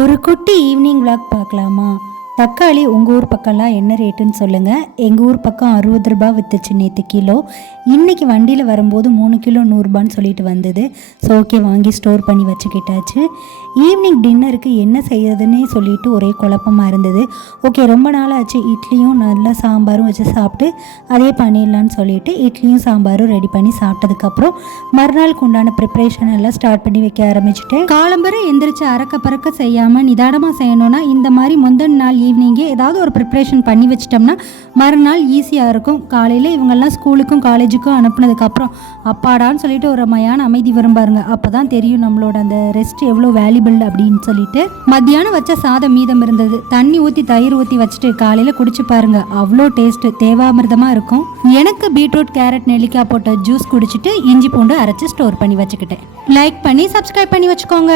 ஒரு குட்டி evening vlog பார்க்கலாமா? தக்காளி உங்கள் ஊர் பக்கம்லாம் என்ன ரேட்டுன்னு சொல்லுங்கள். எங்கள் ஊர் பக்கம் 60 ரூபாய் விற்றுச்சு நேற்று கிலோ. இன்றைக்கி வண்டியில் வரும்போது 3 கிலோ 100 ரூபான்னு சொல்லிட்டு வந்தது. ஸோ ஓகே, வாங்கி ஸ்டோர் பண்ணி வச்சுக்கிட்டாச்சு. ஈவினிங் டின்னருக்கு என்ன செய்யறதுன்னே சொல்லிட்டு ஒரே குழப்பமாக இருந்தது. ஓகே, ரொம்ப நாள் ஆச்சு இட்லியும் நல்லா சாம்பாரும் வச்சு சாப்பிட்டு அதே பண்ணிடலான்னு சொல்லிட்டு இட்லியும் சாம்பாரும் ரெடி பண்ணி சாப்பிட்டதுக்கப்புறம் மறுநாளுக்கு உண்டான ப்ரிப்ரேஷன் எல்லாம் ஸ்டார்ட் பண்ணி வைக்க ஆரம்பிச்சுட்டேன். காலம்பரை எந்திரிச்சு அறக்க பறக்க செய்யாமல் நிதானமாக செய்யணும்னா இந்த மாதிரி முந்தின நாள் ஈவினிங்கே ஏதாவது ஒரு ப்ரிப்ரேஷன் பண்ணி வச்சிட்டோம்னா மறுநாள் ஈஸியாக இருக்கும். காலையில் இவங்கெல்லாம் ஸ்கூலுக்கும் காலேஜுக்கும் அனுப்புனதுக்கப்புறம் அப்பாடான்னு சொல்லிட்டு ஒரு மையான அமைதி வரும் பாருங்க. அப்போ தான் தெரியும் நம்மளோட அந்த ரெஸ்ட் எவ்வளோ வேல்யூபிள் அப்படின்னு சொல்லிட்டு. மத்தியானம் வச்ச சாதம் மீதம் இருந்தது. தண்ணி ஊற்றி தயிர் ஊற்றி வச்சுட்டு காலையில் குடிச்சு பாருங்க, அவ்வளோ டேஸ்ட்டு தேவாமிர்தமாக இருக்கும். எனக்கு பீட்ரூட் கேரட் நெல்லிக்காய் போட்ட ஜூஸ் குடிச்சிட்டு இஞ்சி பூண்டு அரைச்சி ஸ்டோர் பண்ணி வச்சுக்கிட்டேன். லைக் பண்ணி சப்ஸ்கிரைப் பண்ணி வச்சுக்கோங்க.